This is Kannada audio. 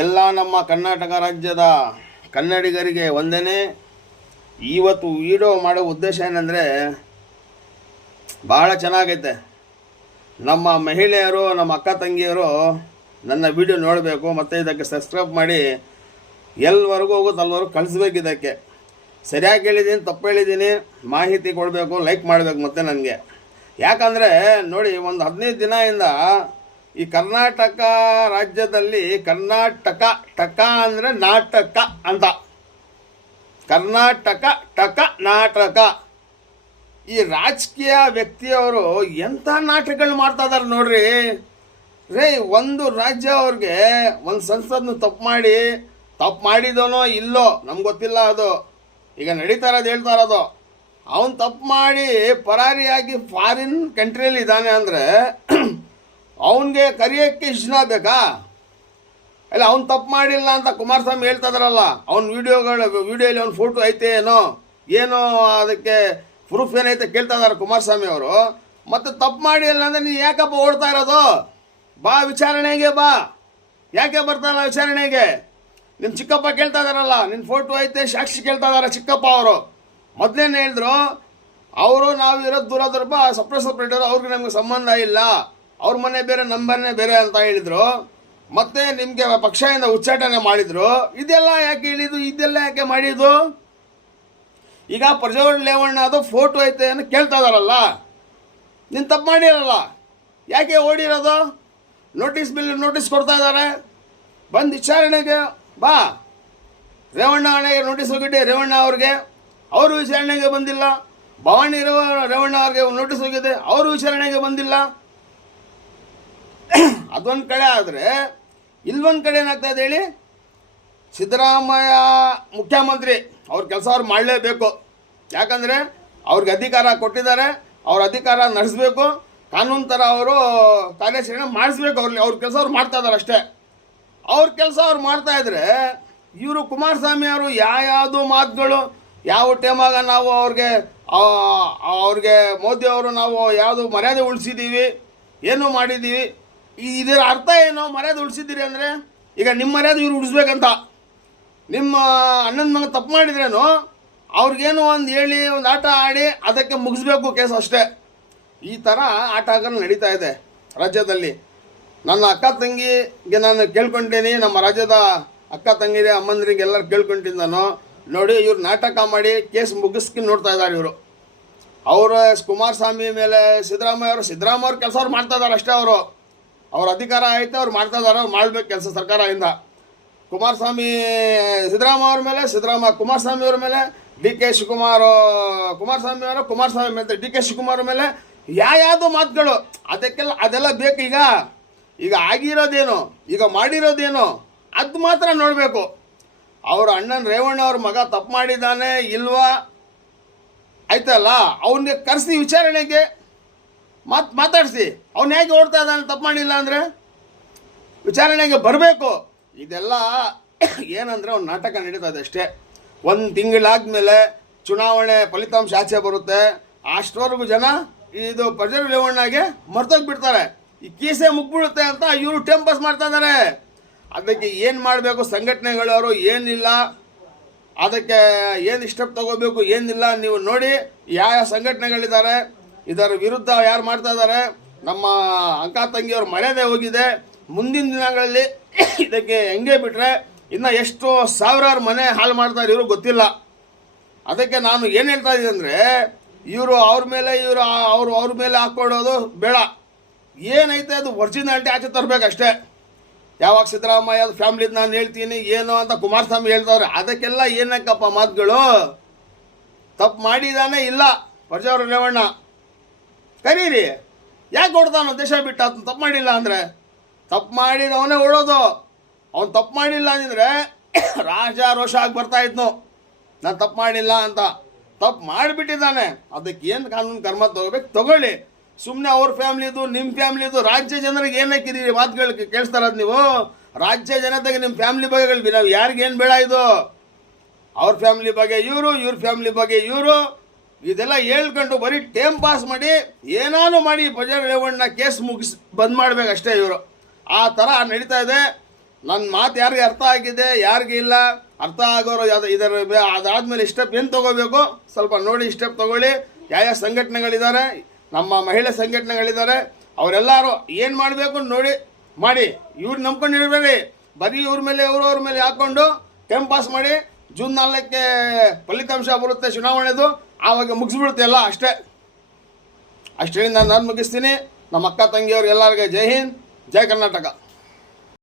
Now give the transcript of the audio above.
ಎಲ್ಲ ನಮ್ಮ ಕರ್ನಾಟಕ ರಾಜ್ಯದ ಕನ್ನಡಿಗರಿಗೆ ವಂದನೆ. ಇವತ್ತು ವಿಡಿಯೋ ಮಾಡೋ ಉದ್ದೇಶ ಏನಂದರೆ, ಭಾಳ ಚೆನ್ನಾಗೈತೆ. ನಮ್ಮ ಮಹಿಳೆಯರು, ನಮ್ಮ ಅಕ್ಕ ತಂಗಿಯರು ನನ್ನ ವಿಡಿಯೋ ನೋಡಬೇಕು ಮತ್ತು ಇದಕ್ಕೆ ಸಬ್ಸ್ಕ್ರೈಬ್ ಮಾಡಿ ಎಲ್ಲಿವರೆಗೂ ಹೋಗುತ್ತೆ ಅಲ್ಲಿವರೆಗೂ ಕಳಿಸ್ಬೇಕು. ಇದಕ್ಕೆ ಸರಿಯಾಗಿ ಹೇಳಿದ್ದೀನಿ, ತಪ್ಪು ಹೇಳಿದ್ದೀನಿ, ಮಾಹಿತಿ ಕೊಡಬೇಕು, ಲೈಕ್ ಮಾಡಬೇಕು. ಮತ್ತು ನನಗೆ ಯಾಕಂದರೆ ನೋಡಿ, ಒಂದು 15 ದಿನದಿಂದ ಈ ಕರ್ನಾಟಕ ರಾಜ್ಯದಲ್ಲಿ ಟಕ ಅಂದರೆ ನಾಟಕ ಅಂತ, ಕರ್ನಾಟಕ ಟಕ ನಾಟಕ. ಈ ರಾಜಕೀಯ ವ್ಯಕ್ತಿಯವರು ಎಂಥ ನಾಟಕಗಳು ಮಾಡ್ತಾ ಇದಾರೆ ನೋಡ್ರಿ. ಒಂದು ರಾಜ್ಯ ಅವ್ರಿಗೆ ಒಂದು ಸಂಸದ್ನ ತಪ್ಪು ಮಾಡಿದೋನೋ ಇಲ್ಲೋ ನಮ್ಗೆ ಗೊತ್ತಿಲ್ಲ. ಅದು ಈಗ ನಡೀತಾ ಇರೋದು, ಹೇಳ್ತಾ ಇರೋದು, ಅವನು ತಪ್ಪು ಮಾಡಿ ಪರಾರಿಯಾಗಿ ಫಾರಿನ್ ಕಂಟ್ರಿಯಲ್ಲಿ ಇದ್ದಾನೆ ಅಂದರೆ ಅವನಿಗೆ ಕರೆಯೋಕ್ಕೆ ಇಷ್ಟು ಜನ ಬೇಕಾ? ಅಲ್ಲ, ಅವ್ನು ತಪ್ಪು ಮಾಡಿಲ್ಲ ಅಂತ ಕುಮಾರಸ್ವಾಮಿ ಹೇಳ್ತಾ ಇದಾರಲ್ಲ, ಅವ್ನ ವಿಡಿಯೋಲಿ ಅವ್ನ ಫೋಟೋ ಐತೆ ಏನೋ ಅದಕ್ಕೆ ಪ್ರೂಫ್ ಏನೈತೆ ಕೇಳ್ತಾ ಇದಾರೆ ಕುಮಾರಸ್ವಾಮಿ ಅವರು. ಮತ್ತು ತಪ್ಪು ಮಾಡಿಲ್ಲ ಅಂದರೆ ನೀನು ಯಾಕಪ್ಪ ಓಡ್ತಾ ಇರೋದು? ಬಾ ವಿಚಾರಣೆಗೆ ಬಾ. ಯಾಕೆ ಬರ್ತಾಯಿಲ್ಲ ವಿಚಾರಣೆಗೆ? ನಿಮ್ಮ ಚಿಕ್ಕಪ್ಪ ಕೇಳ್ತಾ ಇದಾರಲ್ಲ, ನಿನ್ನ ಫೋಟೋ ಐತೆ, ಸಾಕ್ಷಿ ಕೇಳ್ತಾ ಇದಾರೆ ಚಿಕ್ಕಪ್ಪ ಅವರು. ಮೊದಲೇನು ಹೇಳಿದ್ರು, ಅವರು ನಾವು ಇರೋದು ದೂರ ಸಪ್ರೇಟ್, ಅವ್ರಿಗೆ ನಮಗೆ ಸಂಬಂಧ ಇಲ್ಲ, ಅವ್ರ ಮನೆ ಬೇರೆ ನಮ್ಮ ಮನೆ ಬೇರೆ ಅಂತ ಹೇಳಿದರು. ಮತ್ತು ನಿಮಗೆ ಪಕ್ಷದಿಂದ ಉಚ್ಚಾಟನೆ ಮಾಡಿದರು. ಇದೆಲ್ಲ ಯಾಕೆ ಹೇಳಿದ್ದು? ಇದೆಲ್ಲ ಯಾಕೆ ಮಾಡಿದ್ದು? ಈಗ ಪ್ರಜ್ವಲ್ ರೇವಣ್ಣ ಅದು ಫೋಟೋ ಐತೆ ಅಂತ ಕೇಳ್ತಾ ಇದಾರಲ್ಲ, ನೀನು ತಪ್ಪು ಮಾಡಿರಲ್ಲ, ಯಾಕೆ ಓಡಿರೋದು? ನೋಟಿಸ್ ಕೊಡ್ತಾ ಇದ್ದಾರೆ, ಬಂದು ವಿಚಾರಣೆಗೆ ಬಾ. ರೇವಣ್ಣ ಅವನಿಗೆ ನೋಟಿಸ್ ಹೋಗಿದ್ದೆ, ರೇವಣ್ಣ ಅವ್ರಿಗೆ, ಅವರು ವಿಚಾರಣೆಗೆ ಬಂದಿಲ್ಲ. ಭವಾನಿ ರೇವಣ್ಣ ಅವ್ರಿಗೆ ನೋಟಿಸ್ ಹೋಗಿದೆ, ಅವರು ವಿಚಾರಣೆಗೆ ಬಂದಿಲ್ಲ. ಅದೊಂದು ಕಡೆ ಆದರೆ ಇಲ್ಲೊಂದು ಕಡೆ ಏನಾಗ್ತಾ ಇದೆ ಹೇಳಿ? ಸಿದ್ದರಾಮಯ್ಯ ಮುಖ್ಯಮಂತ್ರಿ, ಅವ್ರ ಕೆಲಸ ಅವ್ರು ಮಾಡಲೇಬೇಕು. ಯಾಕಂದರೆ ಅವ್ರಿಗೆ ಅಧಿಕಾರ ಕೊಟ್ಟಿದ್ದಾರೆ, ಅವ್ರ ಅಧಿಕಾರ ನಡೆಸಬೇಕು, ಕಾನೂನು ಥರ ಅವರು ಕಾರ್ಯಾಚರಣೆ ಮಾಡಿಸ್ಬೇಕು. ಅವ್ರ ಕೆಲಸ ಅವ್ರು ಮಾಡ್ತಾ ಇದ್ದಾರೆ ಅಷ್ಟೇ. ಅವ್ರ ಕೆಲಸ ಅವ್ರು ಮಾಡ್ತಾಯಿದ್ರೆ ಇವರು ಕುಮಾರಸ್ವಾಮಿ ಅವರು ಯಾವುದು ಮಾತುಗಳು, ಯಾವ ಟೈಮಾಗ ನಾವು ಅವ್ರಿಗೆ ಮೋದಿಯವರು ನಾವು ಯಾವುದು ಮರ್ಯಾದೆ ಉಳಿಸಿದ್ದೀವಿ, ಏನು ಮಾಡಿದ್ದೀವಿ, ಇದರ ಅರ್ಥ ಏನು? ಮರ್ಯಾದೆ ಉಳಿಸಿದ್ದೀರಿ ಅಂದರೆ ಈಗ ನಿಮ್ಮ ಮರ್ಯಾದೆ ಇವ್ರು ಉಳಿಸ್ಬೇಕಂತ. ನಿಮ್ಮ ಅಣ್ಣನ ಮಗ ತಪ್ಪು ಮಾಡಿದ್ರೇನು ಅವ್ರಿಗೇನು ಒಂದು ಹೇಳಿ ಒಂದು ಆಟ ಆಡಿ ಅದಕ್ಕೆ ಮುಗಿಸ್ಬೇಕು ಕೇಸ್ ಅಷ್ಟೇ. ಈ ಥರ ಆಟಗಳು ನಡೀತಾ ಇದೆ ರಾಜ್ಯದಲ್ಲಿ. ನನ್ನ ಅಕ್ಕ ತಂಗಿಗೆ ನಾನು ಕೇಳ್ಕೊಂಡೀನಿ, ನಮ್ಮ ರಾಜ್ಯದ ಅಕ್ಕ ತಂಗಿಗೆ ಅಮ್ಮಂದ್ರಿಗೆ ಎಲ್ಲರೂ ಕೇಳ್ಕೊಂತೀನಿ ನಾನು. ನೋಡಿ, ಇವ್ರು ನಾಟಕ ಮಾಡಿ ಕೇಸ್ ಮುಗಿಸ್ಕೊಂಡು ನೋಡ್ತಾ ಇದ್ದಾರೆ ಇವರು. ಅವರು ಕುಮಾರಸ್ವಾಮಿ ಮೇಲೆ ಸಿದ್ದರಾಮಯ್ಯ ಅವ್ರ ಕೆಲಸ ಅವ್ರು ಮಾಡ್ತಾ ಇದ್ದಾರೆ ಅಷ್ಟೇ. ಅವ್ರ ಅಧಿಕಾರ ಐತೆ, ಅವ್ರು ಮಾಡ್ತಾ ಇದ್ದಾರೆ, ಅವ್ರು ಮಾಡಬೇಕು ಕೆಲಸ ಸರ್ಕಾರದಿಂದ. ಕುಮಾರಸ್ವಾಮಿ ಅವ್ರ ಮೇಲೆ ಡಿ ಕೆ ಶಿವಕುಮಾರ್, ಕುಮಾರಸ್ವಾಮಿ ಮೇಲೆ ಡಿ ಕೆ ಶಿವಕುಮಾರ್ ಮೇಲೆ ಯಾವುದು ಮಾತುಗಳು, ಅದೆಲ್ಲ ಬೇಕು. ಈಗ ಆಗಿರೋದೇನು, ಈಗ ಮಾಡಿರೋದೇನು, ಅದು ಮಾತ್ರ ನೋಡಬೇಕು. ಅವ್ರ ಅಣ್ಣನ ರೇವಣ್ಣ ಅವ್ರ ಮಗ ತಪ್ಪು ಮಾಡಿದ್ದಾನೆ ಇಲ್ವಾ ಆಯ್ತಲ್ಲ, ಅವನಿಗೆ ಕರೆಸಿ ವಿಚಾರಣೆಗೆ ಮಾತಾಡಿಸಿ. ಅವ್ನು ಹೇಗೆ ಓಡ್ತಾ ಇದ್ದಾನೆ ತಪ್ಪು ಮಾಡಿಲ್ಲ ಅಂದರೆ ವಿಚಾರಣೆಗೆ ಬರಬೇಕು. ಇದೆಲ್ಲ ಏನಂದರೆ ಒಂದು ನಾಟಕ ನಡೀತಾ ಇದೆ ಅಷ್ಟೇ. ಒಂದು ತಿಂಗಳಾದ್ಮೇಲೆ ಚುನಾವಣೆ ಫಲಿತಾಂಶ ಆಚೆ ಬರುತ್ತೆ. ಅಷ್ಟವರೆಗೂ ಜನ ಇದು ಪ್ರಜ್ವಲ್ ರೇವಣ್ಣಗೆ ಮರ್ತೋಗ್ಬಿಡ್ತಾರೆ. ಈ ಕೇಸೇ ಮುಗ್ಬಿಡುತ್ತೆ ಅಂತ ಇವರು ಟೈಮ್ ಪಾಸ್ ಮಾಡ್ತಾ ಇದ್ದಾರೆ. ಅದಕ್ಕೆ ಏನು ಮಾಡಬೇಕು ಸಂಘಟನೆಗಳವರು, ಏನಿಲ್ಲ ಅದಕ್ಕೆ ಏನು ಸ್ಟೆಪ್ ತಗೋಬೇಕು ಏನಿಲ್ಲ ನೀವು ನೋಡಿ. ಯಾವ ಸಂಘಟನೆಗಳಿದ್ದಾರೆ, ಇದರ ವಿರುದ್ಧ ಯಾರು ಮಾಡ್ತಾ ಇದ್ದಾರೆ? ನಮ್ಮ ಅಕ್ಕ ತಂಗಿಯವ್ರ ಮರ್ಯಾದೆ ಹೋಗಿದೆ. ಮುಂದಿನ ದಿನಗಳಲ್ಲಿ ಇದಕ್ಕೆ ಹೆಂಗೆ ಬಿಟ್ಟರೆ ಇನ್ನು ಎಷ್ಟು ಸಾವಿರಾರು ಮನೆ ಹಾಳು ಮಾಡ್ತಾರೆ ಇವರು ಗೊತ್ತಿಲ್ಲ. ಅದಕ್ಕೆ ನಾನು ಏನು ಹೇಳ್ತಾ ಇದ್ದೀನಿ ಅಂದರೆ, ಇವರು ಅವ್ರ ಮೇಲೆ ಹಾಕ್ಕೊಡೋದು ಬೇಡ. ಏನೈತೆ ಅದು ಒರಿಜಿನಾಲಿಟಿ ಆಚೆ ತರಬೇಕಷ್ಟೇ. ಯಾವಾಗ ಸಿದ್ದರಾಮಯ್ಯ ಫ್ಯಾಮ್ಲಿದು ನಾನು ಹೇಳ್ತೀನಿ ಏನು ಅಂತ ಕುಮಾರಸ್ವಾಮಿ ಹೇಳ್ತಾವ್ರೆ, ಅದಕ್ಕೆಲ್ಲ ಏನಕ್ಕಪ್ಪ ಮಾತುಗಳು? ತಪ್ಪು ಮಾಡಿದಾನೆ ಇಲ್ಲ ಪ್ರಜ್ವಲ್ ರೇವಣ್ಣ, ಕರೀರಿ. ಯಾಕೆ ಹೊಡ್ತಾನೋ ದೇಶ ಬಿಟ್ಟು? ಅದನ್ನ ತಪ್ಪು ಮಾಡಿಲ್ಲ ಅಂದರೆ, ತಪ್ಪು ಮಾಡಿದವನೇ ಓಡೋದು. ಅವ್ನು ತಪ್ಪು ಮಾಡಿಲ್ಲ ಅಂದರೆ ರೋಷ ಆಗಿ ಬರ್ತಾಯಿದ್ನು, ನಾನು ತಪ್ಪು ಮಾಡಿಲ್ಲ ಅಂತ. ತಪ್ಪು ಮಾಡಿಬಿಟ್ಟಿದ್ದಾನೆ, ಅದಕ್ಕೆ ಏನು ಕಾನೂನು ಕರ್ಮ ತಗೋಬೇಕು ತಗೊಳ್ಳಿ. ಸುಮ್ಮನೆ ಅವ್ರ ಫ್ಯಾಮ್ಲಿದು ನಿಮ್ಮ ಫ್ಯಾಮ್ಲಿದು ರಾಜ್ಯ ಜನರಿಗೆ ಏನಕ್ಕಿರಿ ಮಾತುಗಳು ಕೇಳಿಸ್ತಾರದು ನೀವು? ರಾಜ್ಯ ಜನತೆಗೆ ನಿಮ್ಮ ಫ್ಯಾಮ್ಲಿ ಬಗ್ಗೆಗಳು ನಾವು ಯಾರಿಗೇನು ಬೇಡ ಇದು? ಅವ್ರ ಫ್ಯಾಮ್ಲಿ ಬಗ್ಗೆ ಇವರು, ಇವ್ರ ಫ್ಯಾಮ್ಲಿ ಬಗ್ಗೆ ಇವರು, ಇದೆಲ್ಲ ಹೇಳ್ಕೊಂಡು ಬರೀ ಟೈಮ್ ಪಾಸ್ ಮಾಡಿ ಏನಾದ್ರು ಮಾಡಿ ಪ್ರಜ್ವಲ್ ರೇವಣ್ಣ ಕೇಸ್ ಬಂದ್ ಮಾಡಬೇಕಷ್ಟೇ ಇವರು. ಆ ಥರ ನಡೀತಾ ಇದೆ. ನನ್ನ ಮಾತು ಯಾರಿಗೆ ಅರ್ಥ ಆಗಿದೆ ಯಾರಿಗೆ ಇಲ್ಲ, ಅರ್ಥ ಆಗೋರು ಅದಾದಮೇಲೆ ಸ್ಟೆಪ್ ಏನು ತೊಗೋಬೇಕು ಸ್ವಲ್ಪ ನೋಡಿ ಸ್ಟೆಪ್ ತೊಗೊಳ್ಳಿ. ಯಾವ ಸಂಘಟನೆಗಳಿದ್ದಾರೆ, ನಮ್ಮ ಮಹಿಳಾ ಸಂಘಟನೆಗಳಿದ್ದಾರೆ, ಅವರೆಲ್ಲರೂ ಏನು ಮಾಡಬೇಕು ನೋಡಿ ಮಾಡಿ. ಇವ್ರು ನಂಬ್ಕೊಂಡಿರ್ಬೇಡಿ, ಬರೀ ಇವ್ರ ಮೇಲೆ ಅವ್ರ ಮೇಲೆ ಹಾಕ್ಕೊಂಡು ಟೈಮ್ ಪಾಸ್ ಮಾಡಿ. ಜೂನ್ 4ಕ್ಕೆ ಫಲಿತಾಂಶ ಬರುತ್ತೆ ಚುನಾವಣೆದು, ಆವಾಗ ಮುಗಿಸ್ಬಿಡುತ್ತೆ ಎಲ್ಲ. ಅಷ್ಟೇ ನಾನು ಮುಗಿಸ್ತೀನಿ. ನಮ್ಮ ಅಕ್ಕ ತಂಗಿಯವ್ರಿಗೆ ಎಲ್ಲರಿಗೆ ಜೈ ಹಿಂದ್, ಜೈ ಕರ್ನಾಟಕ.